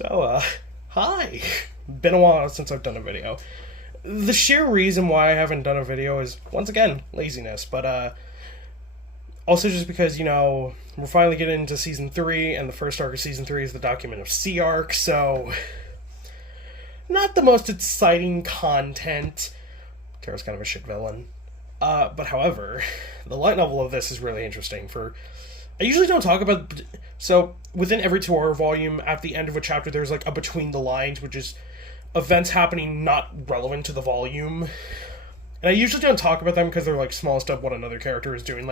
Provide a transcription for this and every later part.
So, hi! Been a while since I've done a video. The sheer reason why I haven't done a video is, once again, laziness, but, also just because, we're finally getting into Season 3, and the first arc of Season 3 is the Document of Sea arc, so... Not the most exciting content. Terra's kind of a shit villain. But however, the light novel of this is really interesting I usually don't talk about... So, within every 2-hour volume, at the end of a chapter, there's, a between the lines, which is events happening not relevant to the volume. And I usually don't talk about them because they're, small stuff what another character is doing.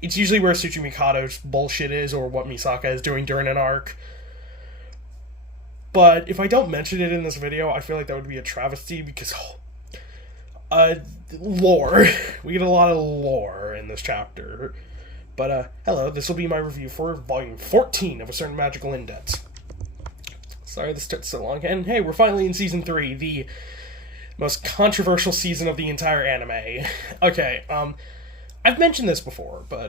It's usually where Tsuchimikado's bullshit is, or what Misaka is doing during an arc. But if I don't mention it in this video, I feel like that would be a travesty, because... lore. We get a lot of lore in this chapter. But, hello, this will be my review for Volume 14 of A Certain Magical Index. Sorry this took so long, and hey, we're finally in Season 3, the most controversial season of the entire anime. Okay, I've mentioned this before, but,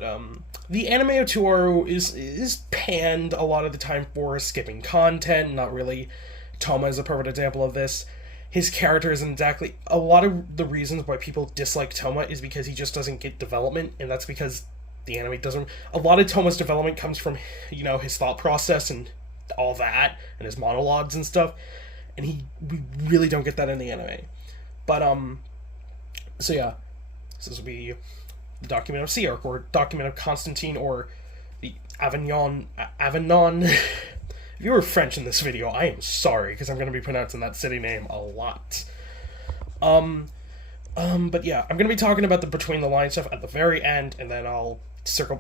the anime of Toaru is panned a lot of the time for skipping content, not really. Toma is a perfect example of this. His character isn't exactly... A lot of the reasons why people dislike Toma is because he just doesn't get development, and that's because the anime doesn't... A lot of Toma's development comes from, his thought process and all that, and his monologues and stuff, and we really don't get that in the anime. But, so yeah, this will be the Document of Sea arc, or Document of Constantine, or the Avignon... If you were French in this video, I am sorry, because I'm going to be pronouncing that city name a lot. But yeah, I'm going to be talking about the between the lines stuff at the very end, and then we'll circle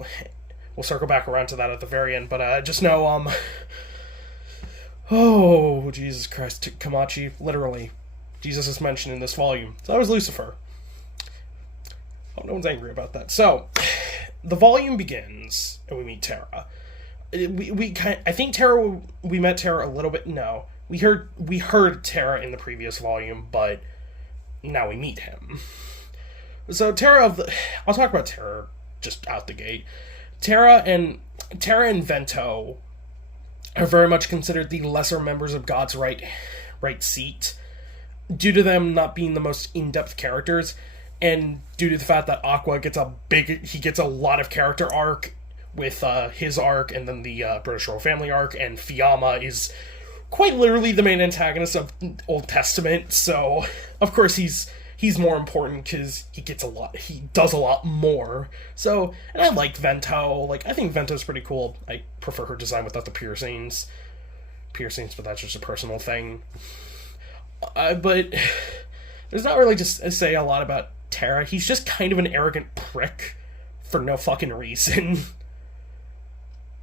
back around to that at the very end, but, just know, oh, Jesus Christ, Kamachi, literally, Jesus is mentioned in this volume. So was Lucifer. Oh, no one's angry about that. So, the volume begins, and we meet Terra. I think we met Terra a little bit. No, we heard Terra in the previous volume, but now we meet him. So I'll talk about Terra just out the gate. Terra and Vento are very much considered the lesser members of God's right seat, due to them not being the most in-depth characters, and due to the fact that Aqua gets a lot of character arc with his arc, and then the British Royal Family arc, and Fiamma is quite literally the main antagonist of Old Testament, so of course he's more important because he does a lot more. So, and I like Vento, I think Vento's pretty cool. I prefer her design without the piercings, but that's just a personal thing. But there's not really just to say a lot about Terra. He's just kind of an arrogant prick for no fucking reason.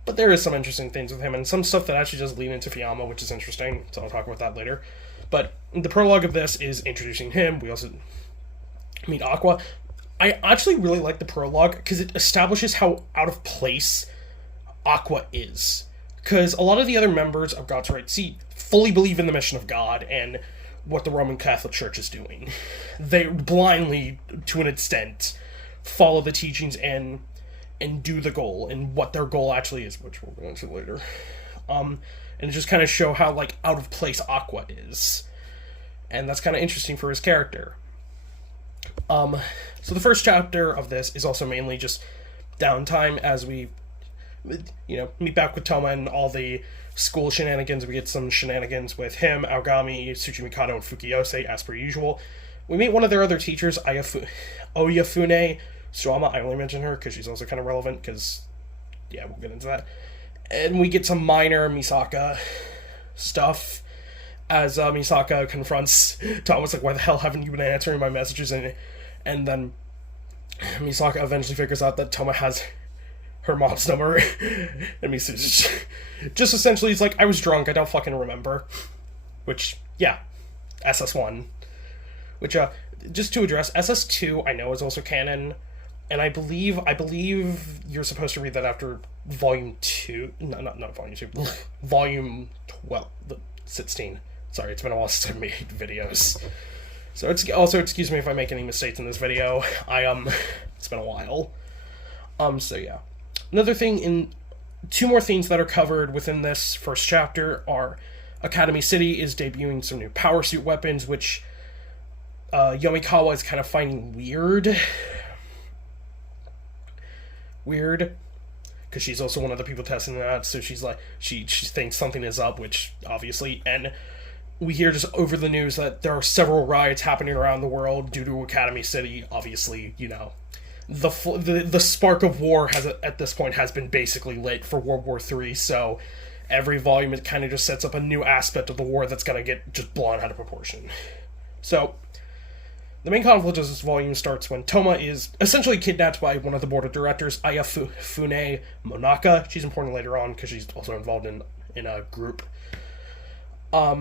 But there is some interesting things with him, and some stuff that actually does lead into Fiamma, which is interesting, so I'll talk about that later. But the prologue of this is introducing him. We also meet Aqua. I actually really like the prologue, because it establishes how out of place Aqua is. Because a lot of the other members of God's Right Seat fully believe in the mission of God, and what the Roman Catholic Church is doing. They blindly, to an extent, follow the teachings and do the goal, and what their goal actually is, which we'll go into later. And just kind of show how, out of place Aqua is. And that's kind of interesting for his character. So the first chapter of this is also mainly just downtime as we, meet back with Toma and all the school shenanigans. We get some shenanigans with him, Aogami, Tsuchimikado, and Fukuyose, as per usual. We meet one of their other teachers, Oyafune Suama. I only mention her because she's also kind of relevant, because, yeah, we'll get into that. And we get some minor Misaka stuff, as Misaka confronts Thomas, why the hell haven't you been answering my messages? And then Misaka eventually figures out that Toma has her mom's number, and Misaka just essentially is I was drunk, I don't fucking remember. Which, yeah, SS1. Which, just to address, SS2 I know is also canon, and I believe you're supposed to read that after Volume 2. No, not Volume 2. Volume 12. 16. Sorry, it's been a while since I've made videos. So it's also, excuse me if I make any mistakes in this video. It's been a while. So yeah. Another thing 2 more things that are covered within this first chapter are Academy City is debuting some new power suit weapons, which Yomikawa is kind of finding weird. Because she's also one of the people testing that, so she's like, she thinks something is up, which obviously, and we hear just over the news that there are several riots happening around the world due to Academy City. Obviously, the spark of war at this point has been basically lit for World War III, so every volume it kind of just sets up a new aspect of the war that's going to get just blown out of proportion. So, the main conflict of this volume starts when Toma is essentially kidnapped by one of the board of directors, Ayafune Monaka. She's important later on because she's also involved in a group. I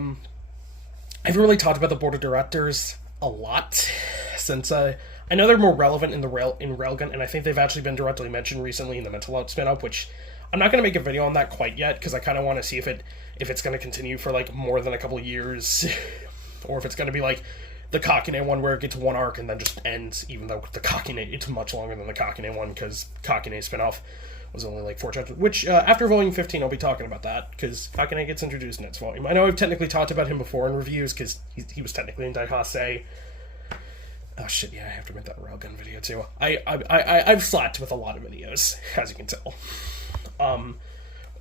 haven't really talked about the board of directors a lot since I know they're more relevant in Railgun, and I think they've actually been directly mentioned recently in the Mental Out spin-off, which I'm not going to make a video on that quite yet because I kind of want to see if it's going to continue for like more than a couple of years, or if it's going to be like the Kakine one where it gets one arc and then just ends, even though the Kakine, it's much longer than the Kakine one because Kakine spinoff was only like 4 chapters, which after volume 15 I'll be talking about that because Kakine gets introduced in its volume. I know I've technically talked about him before in reviews because he was technically in Daihase. Oh shit, yeah, I have to make that Railgun video too. I've slacked with a lot of videos, as you can tell.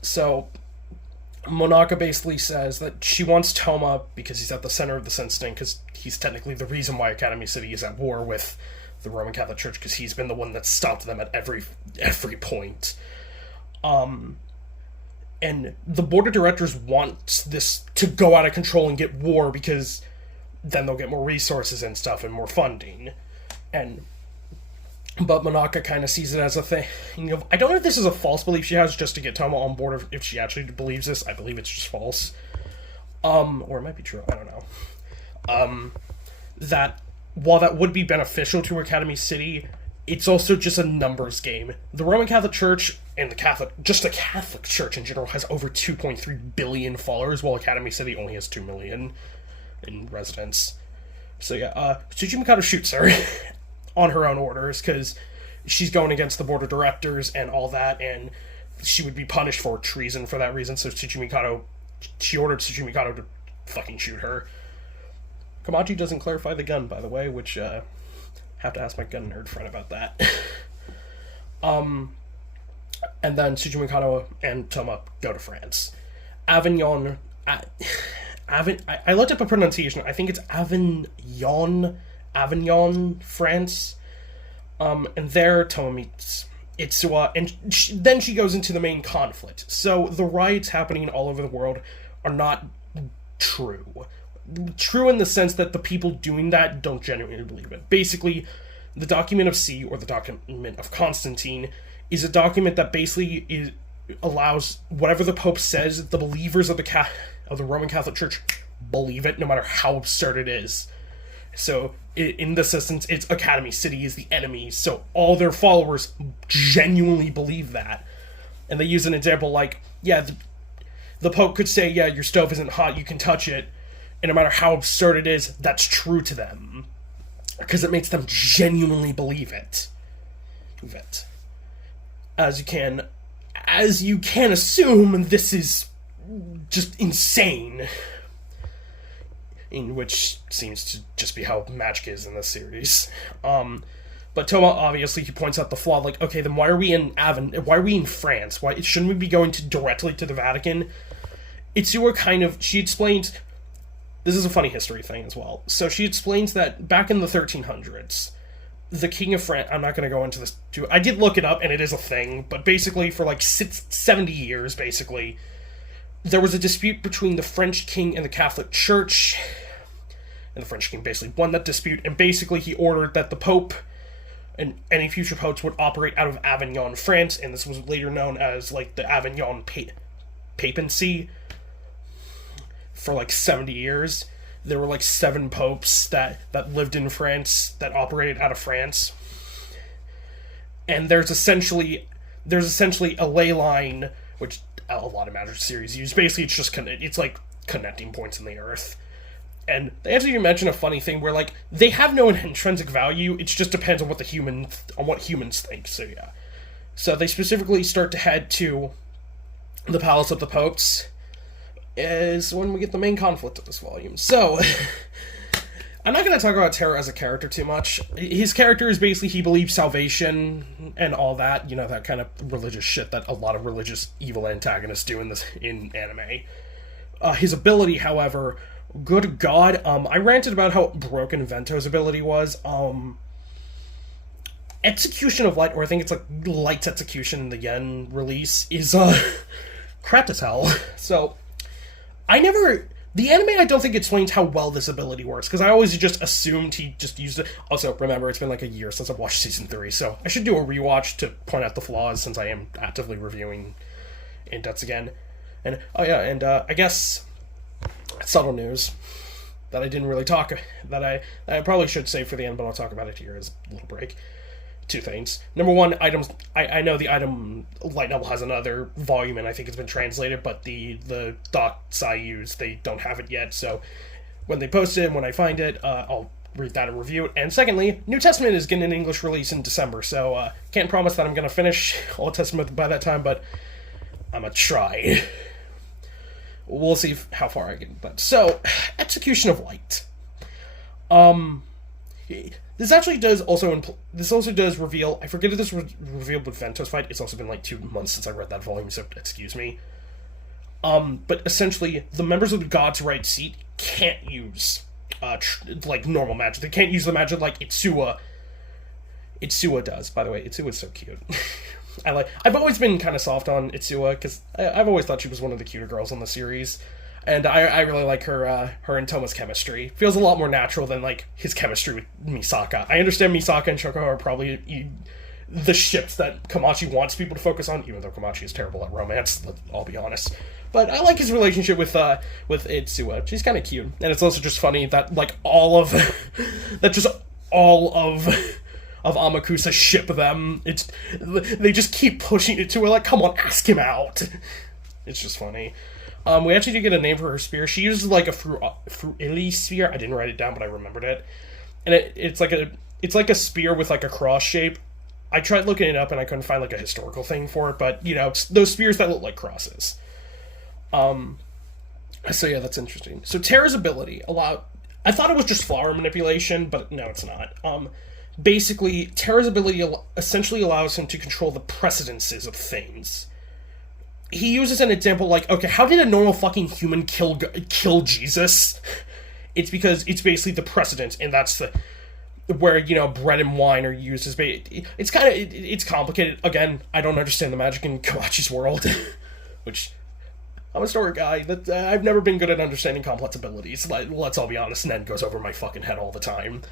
So Monaka basically says that she wants Toma because he's at the center of this incident, because he's technically the reason why Academy City is at war with the Roman Catholic Church, because he's been the one that stopped them at every point. And the board of directors want this to go out of control and get war, because then they'll get more resources and stuff and more funding. But Monaka kind of sees it as a thing. I don't know if this is a false belief she has just to get Toma on board, or if she actually believes this. I believe it's just false. Or it might be true, I don't know. That while that would be beneficial to Academy City, it's also just a numbers game. The Roman Catholic Church and the Catholic Church in general has over 2.3 billion followers, while Academy City only has 2 million in residents. So yeah, Tsuchimi Mikado shoots her on her own orders, because she's going against the board of directors and all that, and she would be punished for treason for that reason, so she ordered Tsuchimi Mikado to fucking shoot her. Kamachi doesn't clarify the gun, by the way, which, have to ask my gun nerd friend about that. And then Tsuchimi Mikado and Toma go to France. Avignon, I looked up a pronunciation, I think it's Avignon, France. And there Toma meets Itsuwa, and then she goes into the main conflict. So the riots happening all over the world are not true. True in the sense that the people doing that don't genuinely believe it. Basically, the Document of C, or the Document of Constantine, is a document that basically allows whatever the Pope says, the believers of the Roman Catholic Church believe it, no matter how absurd it is. So, in this instance, it's Academy City is the enemy, so all their followers genuinely believe that. And they use an example like, yeah, the Pope could say, yeah, your stove isn't hot, you can touch it, and no matter how absurd it is, that's true to them. Because it makes them genuinely believe it. As you can assume, this is just insane. In which seems to just be how magic is in this series. But Toma, obviously, he points out the flaw, like, okay, then why are we in France? Why shouldn't we be going directly to the Vatican? Itsuwa she explains, this is a funny history thing as well. So she explains that back in the 1300s, the King of France, I'm not going to go into this too, I did look it up, and it is a thing, but basically for like 70 years, basically, there was a dispute between the French king and the Catholic Church, and the French king basically won that dispute, and basically he ordered that the Pope and any future popes would operate out of Avignon, France, and this was later known as like the Avignon Papacy. For like 70 years, there were like 7 popes that lived in France, that operated out of France, and there's essentially a ley line, which a lot of Magic series use. Basically, it's like connecting points in the earth. And they actually mention a funny thing where, like, they have no intrinsic value, it just depends on what humans think, so yeah. So they specifically start to head to the Palace of the Popes, is when we get the main conflict of this volume. So, I'm not going to talk about Terra as a character too much. His character is basically he believes salvation and all that, that kind of religious shit that a lot of religious evil antagonists do in anime. His ability, however, good God, I ranted about how broken Vento's ability was. Execution of Light, or I think it's like Light's Execution in the Yen release, is crap as hell. So, the anime I don't think explains how well this ability works, because I always just assumed he just used it. Also, remember, it's been like a year since I've watched Season 3, so I should do a rewatch to point out the flaws, since I am actively reviewing Indets again. And, I guess, subtle news that I didn't really talk, that I probably should save for the end, but I'll talk about it here as a little break. Two things. Number one, items. I know the item light novel has another volume, and I think it's been translated, but the docs I use, they don't have it yet, so when they post it, when I find it, I'll read that and review it. And secondly, New Testament is getting an English release in December, so can't promise that I'm going to finish Old Testament by that time, but I'm going to try. We'll see how far I get with that. So, Execution of Light. This actually does reveal, I forget if this was revealed with Vento's fight, it's also been like 2 months since I read that volume, so excuse me. But essentially, the members of the God's Right Seat can't use, normal magic. They can't use the magic like Itsuwa does. By the way, Itsuwa's so cute. I've always been kind of soft on Itsuwa, because I've always thought she was one of the cuter girls on the series. And I really like her and Toma's chemistry. Feels a lot more natural than, his chemistry with Misaka. I understand Misaka and Shoko are probably the ships that Komachi wants people to focus on, even though Komachi is terrible at romance, I'll be honest. But I like his relationship with Itsuwa. She's kind of cute. And it's also just funny that, all of Amakusa ship them. They just keep pushing it to her, come on, ask him out. It's just funny. We actually did get a name for her spear. She uses a Fruili spear. I didn't write it down, but I remembered it. And it's like a spear with a cross shape. I tried looking it up and I couldn't find a historical thing for it, but it's those spears that look like crosses. So yeah, that's interesting. So Terra's ability I thought it was just flower manipulation, but no, it's not. Basically, Terra's ability essentially allows him to control the precedences of things. He uses an example okay, how did a normal fucking human kill Jesus? It's because it's basically the precedent, and that's where, bread and wine are used as it's kind of, it's complicated. Again, I don't understand the magic in Kawachi's world, which, I'm a story guy, that I've never been good at understanding complex abilities. Let's all be honest, Nen goes over my fucking head all the time.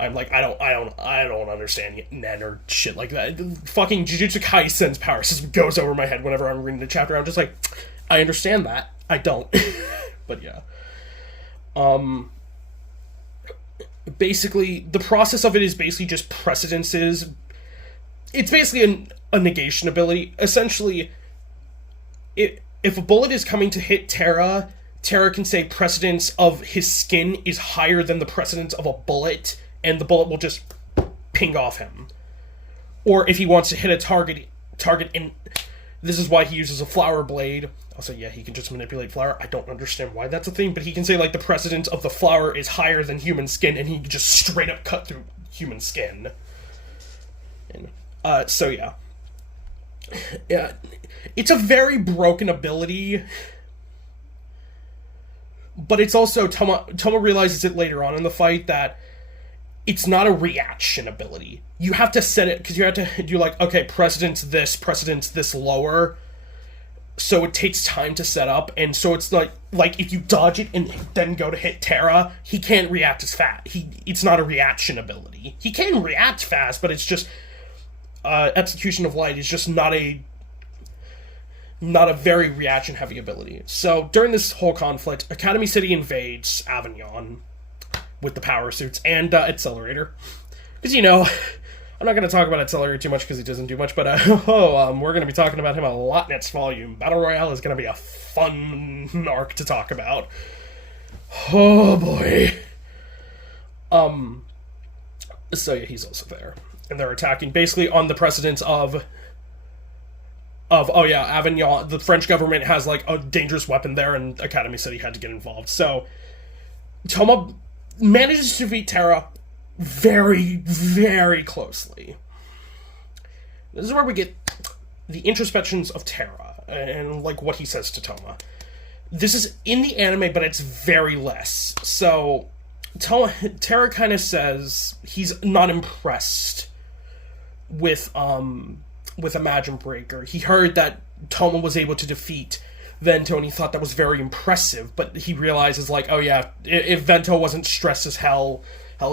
I'm I don't understand Nen or shit like that. Fucking Jujutsu Kaisen's power system goes over my head whenever I'm reading the chapter. I'm just I understand that. I don't. But yeah. Basically, the process of it is basically just precedences. It's basically a negation ability. Essentially, if a bullet is coming to hit Terra can say precedence of his skin is higher than the precedence of a bullet, and the bullet will just ping off him. Or if he wants to hit a target, and this is why he uses a flower blade. Also, yeah, he can just manipulate flower. I don't understand why that's a thing, but he can say, the precedence of the flower is higher than human skin, and he can just straight up cut through human skin. And, so yeah. Yeah, it's a very broken ability, but it's also, Toma realizes it later on in the fight that it's not a reaction ability. You have to set it, because you have to do okay, precedence this lower, so it takes time to set up, and so it's like if you dodge it and then go to hit Terra, he can't react as fast. It's not a reaction ability. He can react fast, but it's just, Execution of Light is just not a very reaction-heavy ability. So, during this whole conflict, Academy City invades Avignon with the power suits and Accelerator. Because, I'm not going to talk about Accelerator too much because he doesn't do much, but we're going to be talking about him a lot next volume. Battle Royale is going to be a fun arc to talk about. Oh, boy. So, yeah, he's also there. And they're attacking basically on the precedence of of, oh yeah, Avignon, the French government has like a dangerous weapon there, and Academy City had to get involved. So Thoma manages to defeat Terra very, very closely. This is where we get the introspections of Terra and like what he says to Thoma. This is in the anime, but it's very less. So Terra kind of says he's not impressed with Imagine Breaker. He heard that Thoma was able to defeat Vento, and he thought that was very impressive, but he realizes, like, oh yeah, if Vento wasn't stressed as hell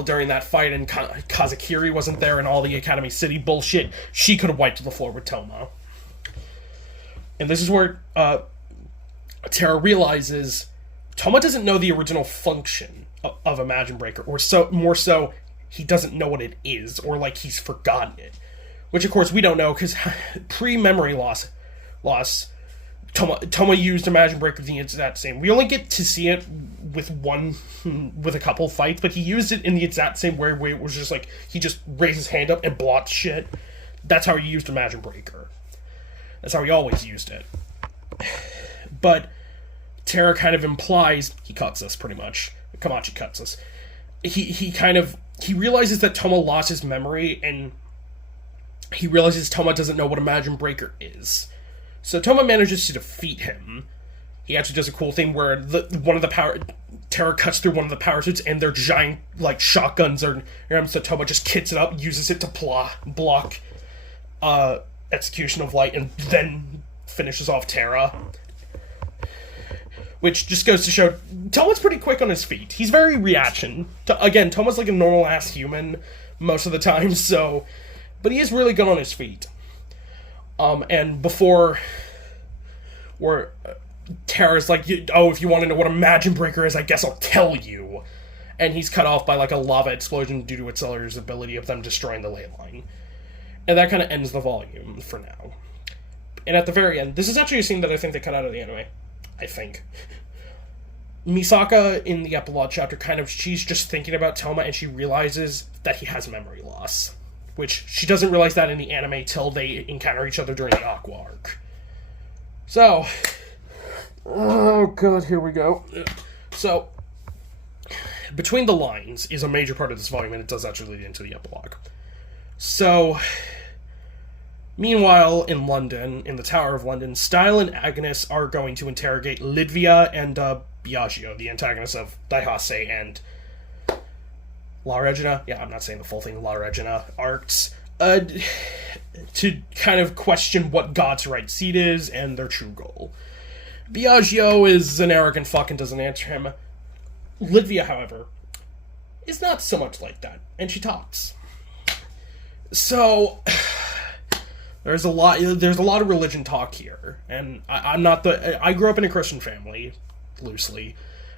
during that fight, and Kazakiri wasn't there, and all the Academy City bullshit, she could have wiped the floor with Thoma. And this is where Terra realizes Thoma doesn't know the original function of Imagine Breaker, or more so, he doesn't know what it is, or like he's forgotten it. Which, of course, we don't know, because pre-memory loss, Thoma used Imagine Breaker the exact same. We only get to see it with a couple fights, but he used it in the exact same way where it was just like, he just raised his hand up and blocked shit. That's how he used Imagine Breaker. That's how he always used it. But Terra kind of implies, he cuts us, pretty much. Komachi cuts us. He realizes that Thoma lost his memory, and he realizes Thoma doesn't know what Imagine Breaker is. So Thoma manages to defeat him. He actually does a cool thing where Terra cuts through one of the power suits, and their giant, like, shotguns are... So Thoma just kits it up, uses it to block Execution of Light, and then finishes off Terra. Which just goes to show, Thoma's pretty quick on his feet. He's very reaction. Again, Thoma's like a normal-ass human most of the time, so... But he is really good on his feet. And before... Where Terra's like, oh, if you want to know what Imagine Breaker is, I guess I'll tell you. And he's cut off by like a lava explosion due to Accelerator's ability of them destroying the ley line. And that kind of ends the volume for now. And at the very end, this is actually a scene that I think they cut out of the anime. I think. Misaka, in the epilogue chapter, she's just thinking about Thoma, and she realizes that he has memory loss. Which, she doesn't realize that in the anime till they encounter each other during the Aqua arc. So... Oh god, here we go. So, Between the Lines is a major part of this volume, and it does actually lead into the epilogue. So... Meanwhile, in London, in the Tower of London, Style and Agnes are going to interrogate Lidvia and Biagio, the antagonists of Daihase and La Regina. Yeah, I'm not saying the full thing, La Regina arcs. To kind of question what God's right seat is and their true goal. Biagio is an arrogant fuck and doesn't answer him. Lidvia, however, is not so much like that, and she talks. So... There's a lot of religion talk here, and I grew up in a Christian family, loosely,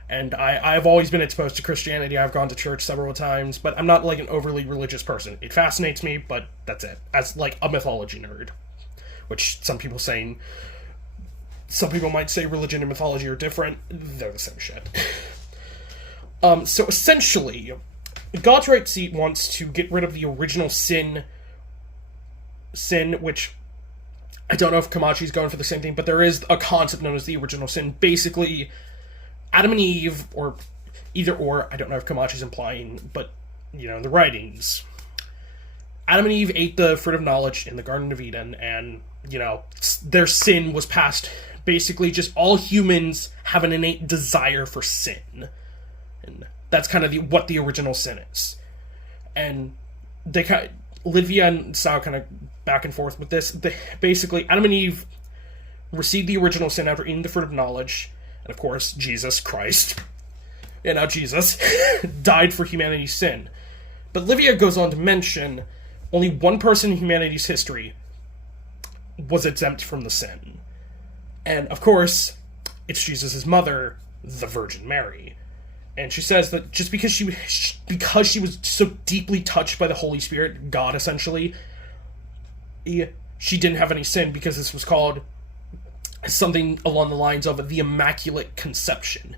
and I've always been exposed to Christianity. I've gone to church several times, but I'm not like an overly religious person. It fascinates me, but that's it. As like a mythology nerd, which some people might say religion and mythology are different. They're the same shit. So essentially, God's right seat wants to get rid of the original sin, which I don't know if Komachi's going for the same thing, but there is a concept known as the original sin. Basically, Adam and Eve, or either or, I don't know if Komachi's implying, but, in the writings, Adam and Eve ate the fruit of knowledge in the Garden of Eden, and, their sin was passed. Basically, just all humans have an innate desire for sin. And that's kind of what the original sin is. And Lidvia and Sao kind of back and forth with this. Basically, Adam and Eve received the original sin after eating the fruit of knowledge, and of course, Jesus Christ, Jesus, died for humanity's sin. But Lidvia goes on to mention only one person in humanity's history was exempt from the sin. And, of course, it's Jesus' mother, the Virgin Mary. And she says that just because she was so deeply touched by the Holy Spirit, God essentially, she didn't have any sin, because this was called something along the lines of the Immaculate Conception.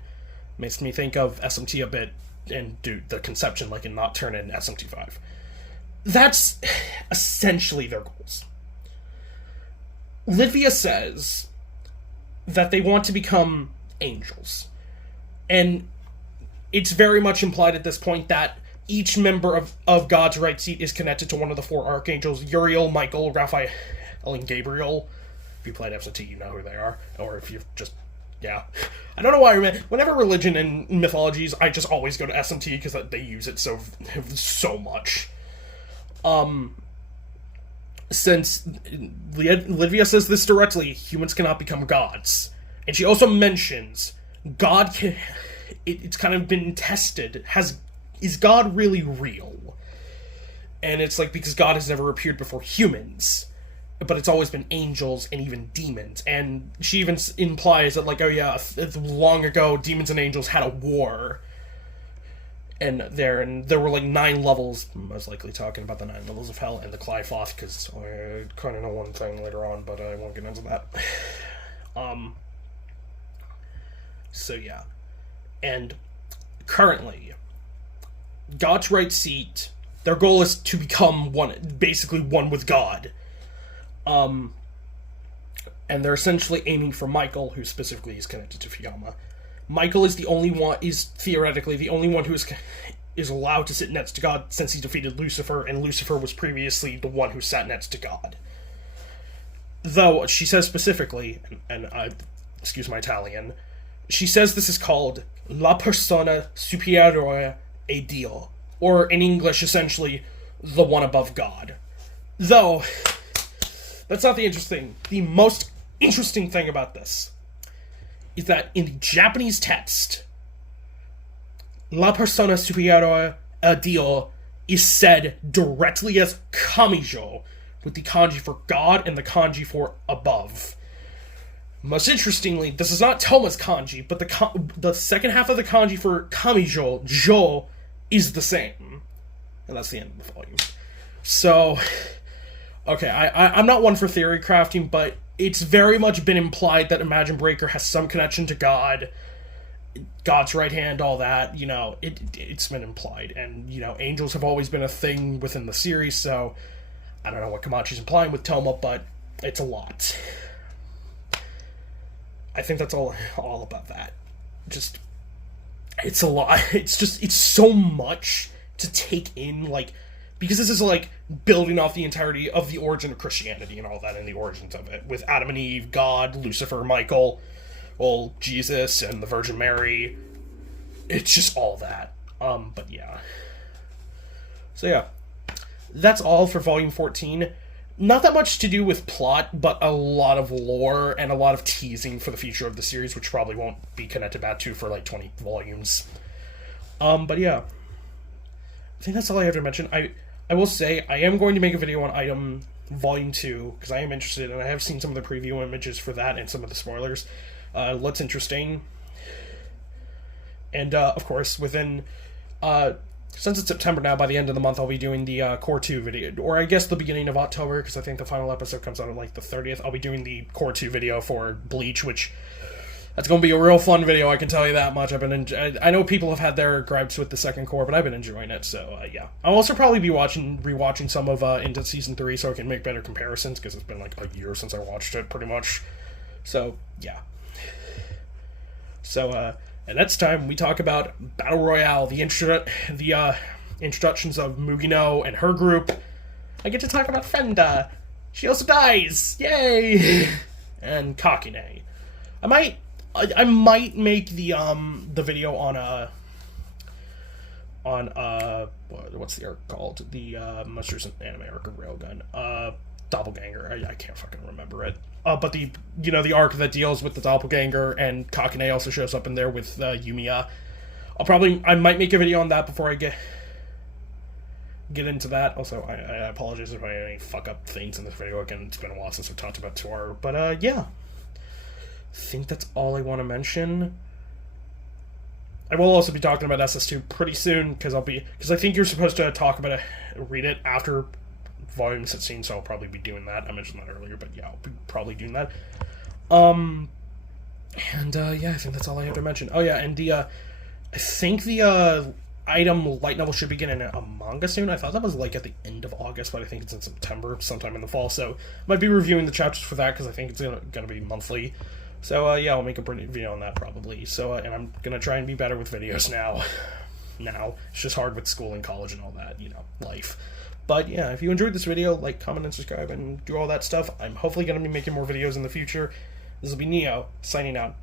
Makes me think of SMT a bit, and do the conception like in Nocturne and SMT5. That's essentially their goals. Litvia says that they want to become angels. And it's very much implied at this point that each member of God's right seat is connected to one of the four archangels: Uriel, Michael, Raphael, and Gabriel. If you played SMT, you know who they are. Or if you've just... Yeah. I don't know why. Whenever religion and mythologies, I just always go to SMT because they use it so much. Since Litvia says this directly, humans cannot become gods. And she also mentions God can... It's kind of been tested. Is God really real? And it's like, because God has never appeared before humans, but it's always been angels and even demons. And she even implies that, like, oh yeah, long ago, demons and angels had a war. And there were like 9 levels, most likely talking about the 9 levels of hell and the Qliphoth, because I kind of know one thing later on, but I won't get into that. So yeah. And currently, God's right seat, their goal is to become basically one with God. And they're essentially aiming for Michael, who specifically is connected to Fiamma. Michael is theoretically the only one who is allowed to sit next to God since he defeated Lucifer, and Lucifer was previously the one who sat next to God. Though, she says specifically, and I excuse my Italian, she says this is called La Persona Superiore a Dio, or in English, essentially, the one above God. Though, that's not the interesting. The most interesting thing about this is that in the Japanese text, La Persona Superiore a Dio is said directly as Kamijo, with the kanji for God and the kanji for above. Most interestingly, this is not Toma's kanji, but the second half of the kanji for Kamijo, Jo, is the same. And that's the end of the volume. So, okay, I'm not one for theory crafting, but it's very much been implied that Imagine Breaker has some connection to God, God's right hand, all that, it's been implied. And, angels have always been a thing within the series, so I don't know what Kamachi's implying with Toma, but it's a lot. I think that's all about that. Just, it's a lot. It's so much to take in, because this is, building off the entirety of the origin of Christianity and all that, and the origins of it, with Adam and Eve, God, Lucifer, Michael, Jesus, and the Virgin Mary. It's just all that. But yeah. So yeah. That's all for Volume 14. Not that much to do with plot, but a lot of lore and a lot of teasing for the future of the series, which probably won't be connected back to for 20 volumes. But yeah. I think that's all I have to mention. I will say, I am going to make a video on Item Volume 2, because I am interested, and I have seen some of the preview images for that and some of the spoilers. Looks interesting. And, of course, within... since it's September now, by the end of the month, I'll be doing the Core 2 video. Or I guess the beginning of October, because I think the final episode comes out on, the 30th. I'll be doing the Core 2 video for Bleach, which... That's going to be a real fun video, I can tell you that much. I know people have had their gripes with the second core, but I've been enjoying it, so, yeah. I'll also probably be rewatching some of into Season 3 so I can make better comparisons, because it's been, a year since I watched it, pretty much. So, yeah. So, and next time, we talk about Battle Royale, the introductions of Mugino and her group. I get to talk about Fenda. She also dies! Yay! And Kakine. I might make the video on what's the arc called? The most recent anime arc of Railgun. Doppelganger. I can't fucking remember it. But the arc that deals with the Doppelganger, and Kakine also shows up in there with Yumiya. I might make a video on that before I get into that. Also, I apologize if I have any fuck up things in this video. Again, it's been a while since I've talked about Tour. But yeah. I think that's all I want to mention. I will also be talking about SS2 pretty soon, because I think you're supposed to read it after Volume 16, so I'll probably be doing that. I mentioned that earlier, but yeah, I'll be probably doing that. Yeah, I think that's all I have to mention. Oh yeah, and I think item light novel should begin in a manga soon. I thought that was like at the end of August, but I think it's in September, sometime in the fall. So might be reviewing the chapters for that because I think it's gonna be monthly. So yeah, I'll make a video on that probably. So and I'm gonna try and be better with videos now. Now it's just hard with school and college and all that, life. But yeah, if you enjoyed this video, like, comment, and subscribe, and do all that stuff. I'm hopefully gonna be making more videos in the future. This will be Neo signing out.